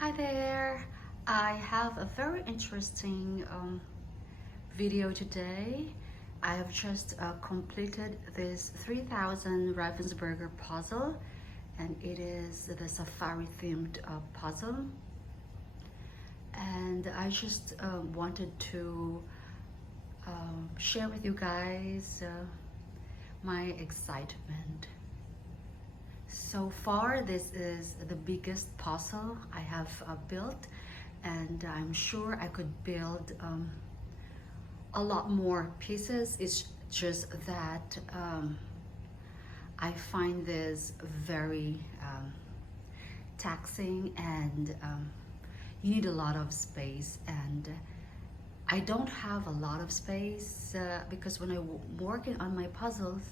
Hi there! I have a very interesting video today. I have just completed this 3000 Ravensburger puzzle, and it is the safari themed puzzle. And I just wanted to share with you guys my excitement. So far, this is the biggest puzzle I have built, and I'm sure I could build a lot more pieces. It's just that I find this very taxing, and you need a lot of space, and I don't have a lot of space because when I'm working on my puzzles,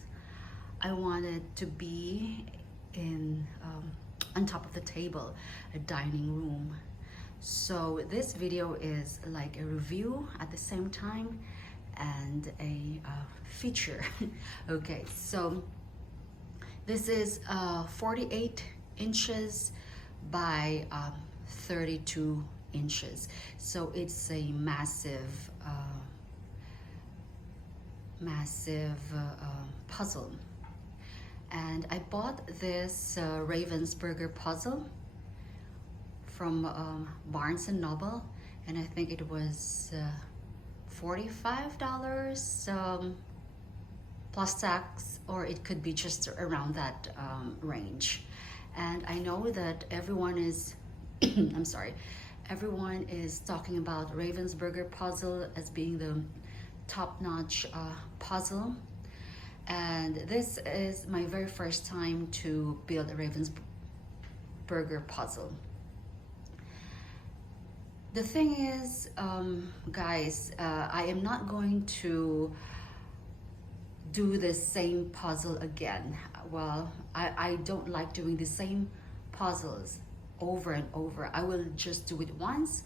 I want it to be in on top of the table, a dining room. So this video is like a review at the same time and a feature. Okay, so this is 48 inches by 32 inches, so it's a massive puzzle. And I bought this Ravensburger Puzzle from Barnes & Noble, and I think it was $45 plus tax, or it could be just around that range. And I know that everyone is I'm sorry, everyone is talking about Ravensburger Puzzle as being the top-notch puzzle. And this is my very first time to build a Ravensburger puzzle. The thing is, guys, I am not going to do the same puzzle again. Well, I don't like doing the same puzzles over and over. I will just do it once,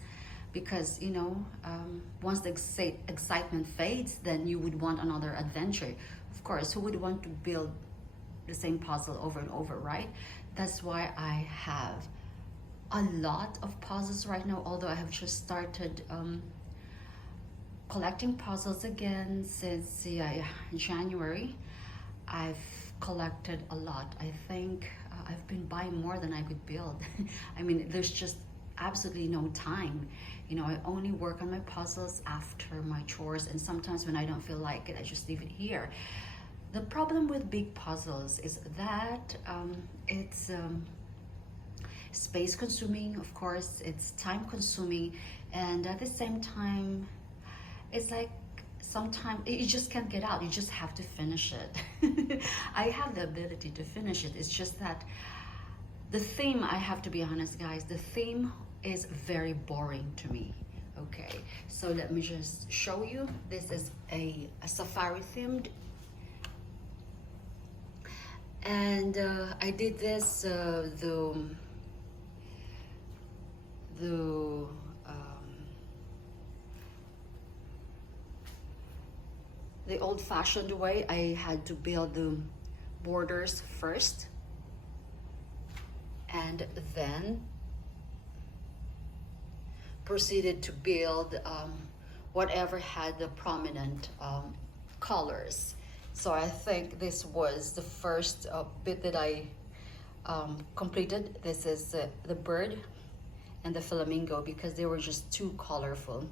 because you know, once the excitement fades, then you would want another adventure. Of course, who would want to build the same puzzle over and over, right? That's why I have a lot of puzzles right now, although I have just started collecting puzzles again since January. I've collected a lot. I think I've been buying more than I could build. I mean, there's just absolutely no time. You know, I only work on my puzzles after my chores, and sometimes when I don't feel like it, I just leave it here. The problem with big puzzles is that it's space consuming, of course, it's time consuming, and at the same time, it's like sometimes you just can't get out. You just have to finish it. I have the ability to finish it. It's just that the theme, I have to be honest, guys, the theme is very boring to me. Okay, so let me just show you. This is a safari themed, and I did this the old-fashioned way. I had to build the borders first, and then proceeded to build whatever had the prominent colors. So I think this was the first bit that I completed. This is the bird and the flamingo, because they were just too colorful.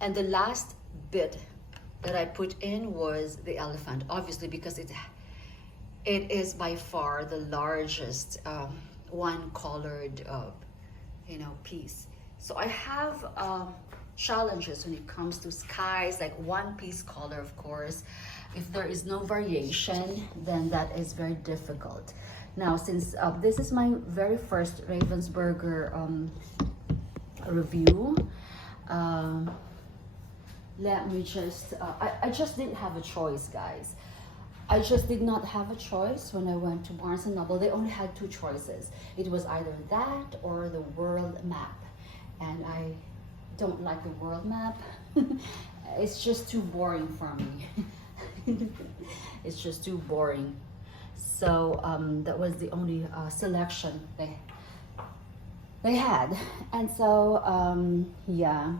And the last bit that I put in was the elephant, obviously, because it is by far the largest one colored piece. So I have challenges when it comes to skies, like one piece color, of course. If there is no variation, then that is very difficult. Now, since this is my very first Ravensburger review, let me just, I just didn't have a choice, guys. I just did not have a choice when I went to Barnes & Noble. They only had two choices. It was either that or the world map. And I don't like the world map. It's just too boring for me. It's just too boring. So that was the only selection they had. And so yeah,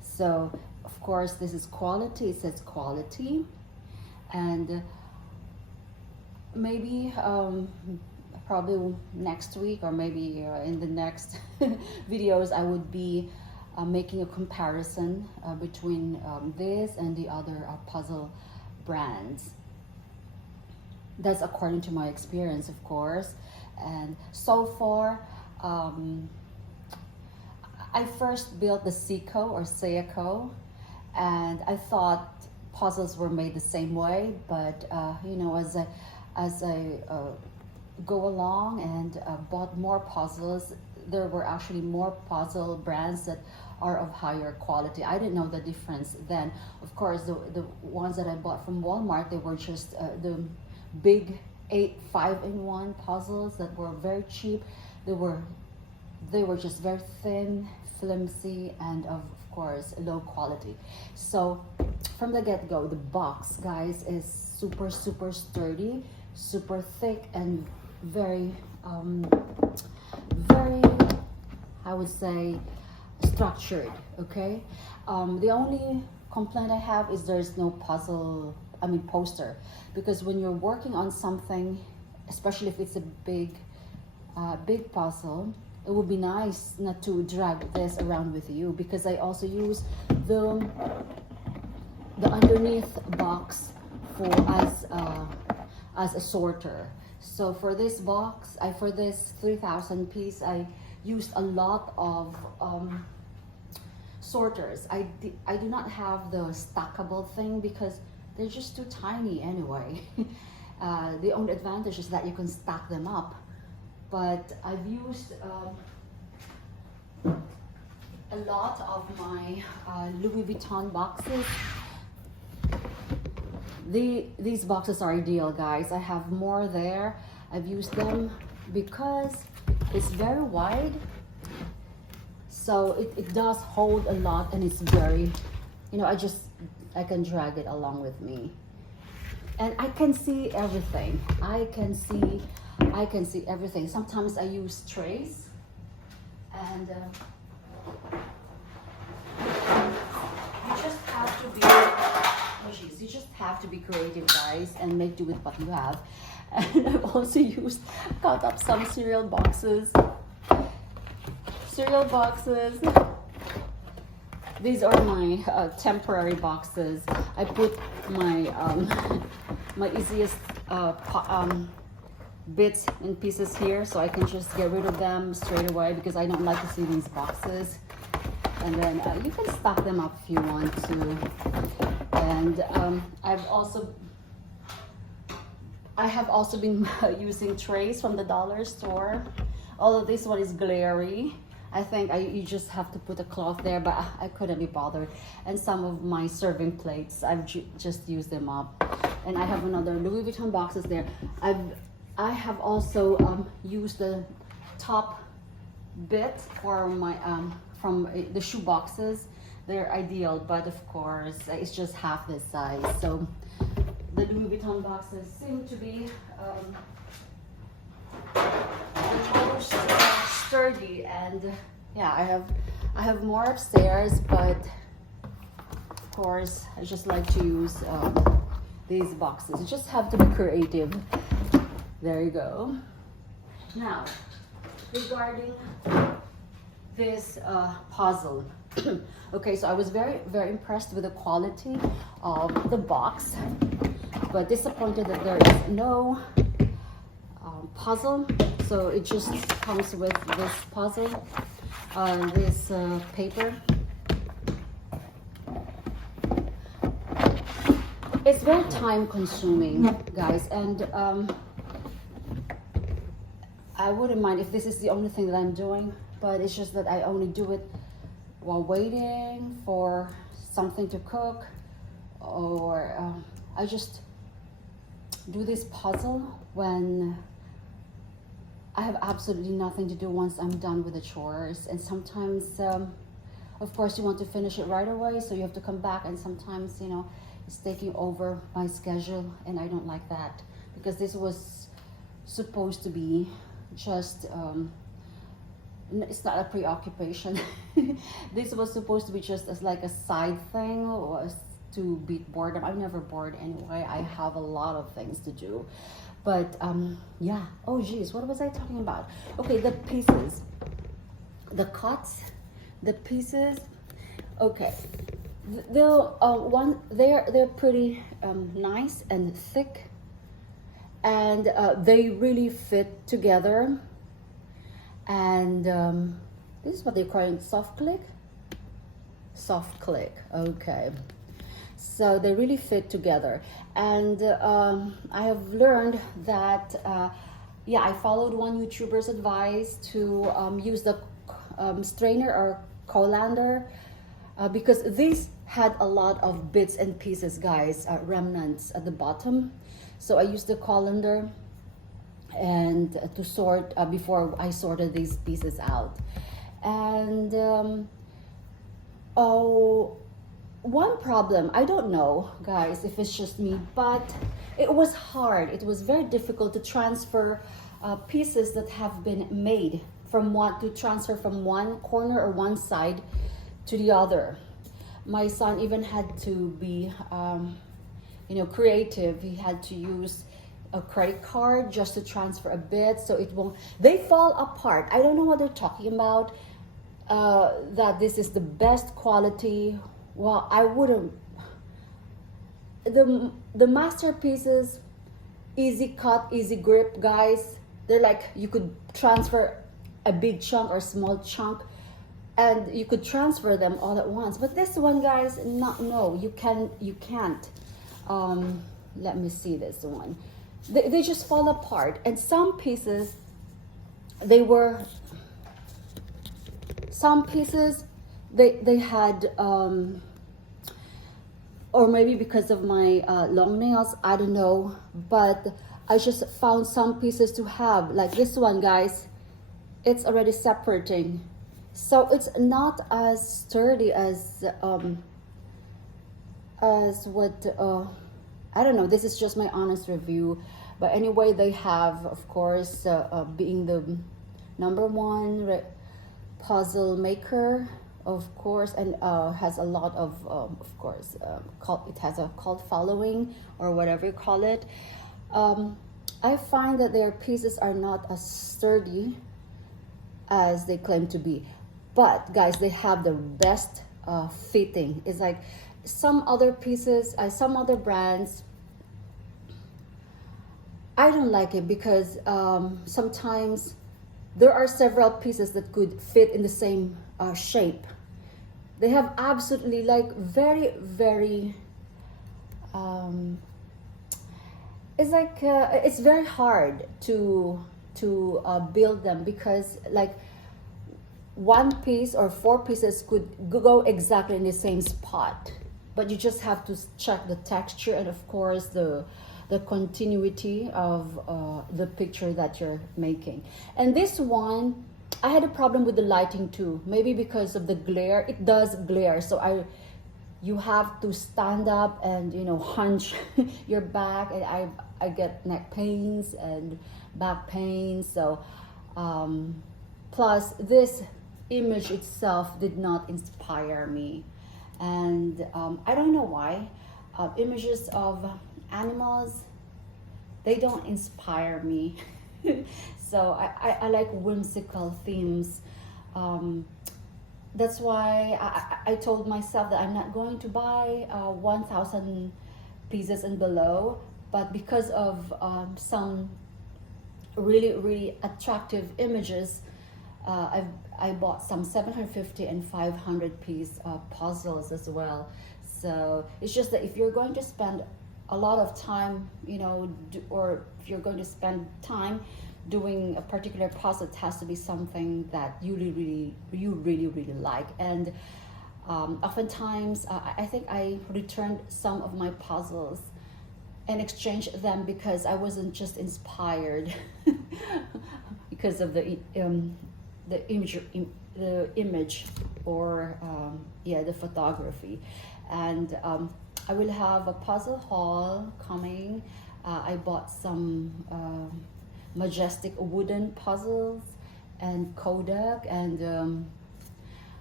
so of course this is quality, it says quality. And maybe probably next week, or maybe in the next videos, I would be making a comparison between this and the other puzzle brands. That's according to my experience, of course. And so far, I first built the Seiko, and I thought puzzles were made the same way. But you know, as I go along and bought more puzzles, there were actually more puzzle brands that are of higher quality. I didn't know the difference then. Of course, the ones that I bought from Walmart, they were just the big 5-in-1 puzzles that were very cheap. They were just very thin, flimsy, and of course low quality. So from the get-go, the box, guys, is super sturdy, super thick, and very very, I would say, structured. Okay. The only complaint I have is there's no poster, because when you're working on something, especially if it's a big puzzle, it would be nice not to drag this around with you, because I also use the underneath box for as a sorter. So for this box, for this 3,000 piece, I used a lot of sorters. I do not have the stackable thing because they're just too tiny anyway. The only advantage is that you can stack them up. But I've used a lot of my Louis Vuitton boxes. These boxes are ideal, guys. I have more there. I've used them because it's very wide, so it does hold a lot, and it's very, you know, I can drag it along with me, and I can see everything. I can see everything. Sometimes I use trays, and you just have to be, you just have to be creative, guys, and make do with what you have. And I've also cut up some cereal boxes. These are my temporary boxes. I put my my easiest bits and pieces here, so I can just get rid of them straight away, because I don't like to see these boxes. And then you can stack them up if you want to. And I have also been using trays from the dollar store. Although this one is glary, I think you just have to put a cloth there, but I couldn't be bothered. And some of my serving plates, I've just used them up. And I have another Louis Vuitton boxes there. I have also used the top bit for my from the shoe boxes. They're ideal, but of course it's just half this size. So the Louis Vuitton boxes seem to be the most sturdy, and yeah, I have more upstairs, but of course I just like to use these boxes. You just have to be creative. There you go. Now, regarding this puzzle. Okay, so I was very impressed with the quality of the box, but disappointed that there is no puzzle. So it just comes with this puzzle, this paper. It's very time consuming, guys, and I wouldn't mind if this is the only thing that I'm doing, but it's just that I only do it while waiting for something to cook, or I just do this puzzle when I have absolutely nothing to do once I'm done with the chores. And sometimes, of course, you want to finish it right away, so you have to come back, and sometimes, you know, it's taking over my schedule, and I don't like that, because this was supposed to be just It's not a preoccupation. This was supposed to be just as like a side thing, was to beat boredom. I'm never bored anyway. I have a lot of things to do. But yeah. Oh geez, what was I talking about? Okay, the pieces, the cuts, the pieces. Okay, they're pretty nice and thick, and they really fit together. And this is what they call it, soft click. Soft click. Okay. So they really fit together, and I have learned that yeah, I followed one YouTuber's advice to use the strainer or colander because these had a lot of bits and pieces, guys, remnants at the bottom. So I used the colander and to sort before I sorted these pieces out. And oh, one problem, I don't know, guys, if it's just me, but it was hard. It was very difficult to transfer pieces that have been made from transfer from one corner or one side to the other. My son even had to be, you know, creative. He had to use a credit card just to transfer a bit so it won't, they fall apart. I don't know what they're talking about, that this is the best quality. Well, I wouldn't, the masterpieces, easy cut, easy grip, guys, they're like, you could transfer a big chunk or small chunk and you could transfer them all at once. But this one, guys, no, you can't. Let me see this one. They just fall apart. And some pieces, they had, or maybe because of my long nails, I don't know, but I just found some pieces to have, like this one, guys, it's already separating. So it's not as sturdy as what, I don't know, this is just my honest review. But anyway, they have, of course, being the #1 puzzle maker, of course, and has a lot of course, it has a cult following or whatever you call it. I find that their pieces are not as sturdy as they claim to be. But guys, they have the best fitting. It's like some other pieces, some other brands, I don't like it because sometimes there are several pieces that could fit in the same shape. They have absolutely like very, very, it's like, it's very hard to build them because like one piece or 4 pieces could go exactly in the same spot. But you just have to check the texture and of course the continuity of the picture that you're making. And this one, I had a problem with the lighting too. Maybe because of the glare. It does glare, so you have to stand up and, you know, hunch your back, and I get neck pains and back pains. So plus this image itself did not inspire me, and I don't know why. Images of animals, they don't inspire me. So I like whimsical themes. That's why I told myself that I'm not going to buy 1,000 pieces and below, but because of some really, really attractive images, I bought some 750 and 500 piece puzzles as well. So it's just that if you're going to spend a lot of time, you know, or if you're going to spend time doing a particular puzzle, it has to be something that you really like. And oftentimes I think I returned some of my puzzles and exchanged them because I wasn't just inspired because of the image or yeah, the photography. And I will have a puzzle haul coming. I bought some majestic wooden puzzles, and Kodak, and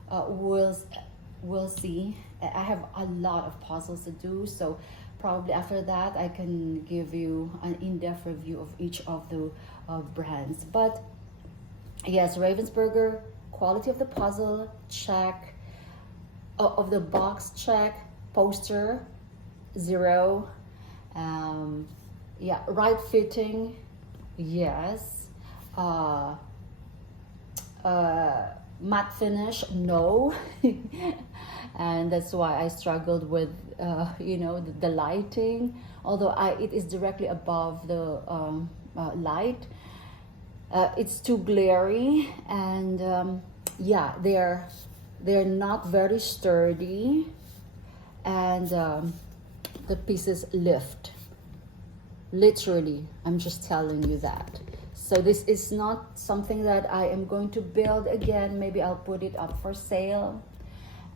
we'll see. I have a lot of puzzles to do, so probably after that I can give you an in-depth review of each of the brands. But yes, Ravensburger, quality of the puzzle, check. Of the box, check. Poster, 0. Yeah, right fitting, yes. Matte finish, no. And that's why I struggled with the lighting, although it is directly above the light. It's too glary, and yeah, they're not very sturdy, and the pieces lift. Literally, I'm just telling you that. So this is not something that I am going to build again. Maybe I'll put it up for sale,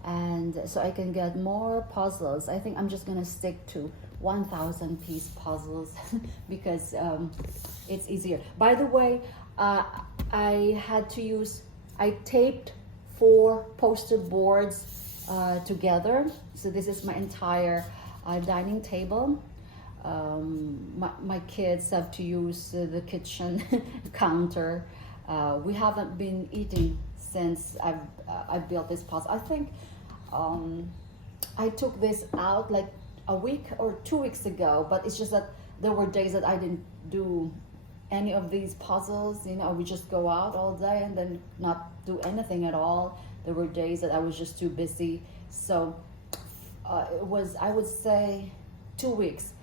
and so I can get more puzzles. I think I'm just gonna stick to 1,000 piece puzzles because it's easier. By the way, I taped 4 poster boards together. So this is my entire dining table. My kids have to use the kitchen counter. We haven't been eating since I built this puzzle. I think I took this out like a week or 2 weeks ago, but it's just that there were days that I didn't do any of these puzzles. I would just go out all day and then not do anything at all. There were days that I was just too busy. So it was, I would say, 2 weeks.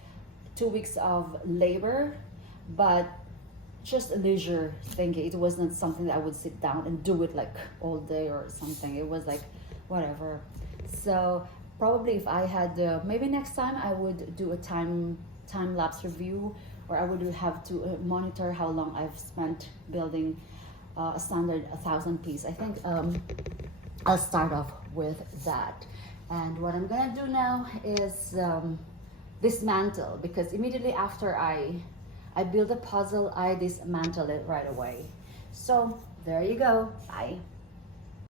2 weeks of labor, but just leisure thinking. It wasn't something that I would sit down and do it like all day or something. It was like whatever. So probably if I had maybe next time I would do a time-lapse review, or I would have to monitor how long I've spent building a standard 1,000 piece. I think I'll start off with that. And what I'm gonna do now is dismantle, because immediately after I build a puzzle, I dismantle it right away. So there you go. Bye.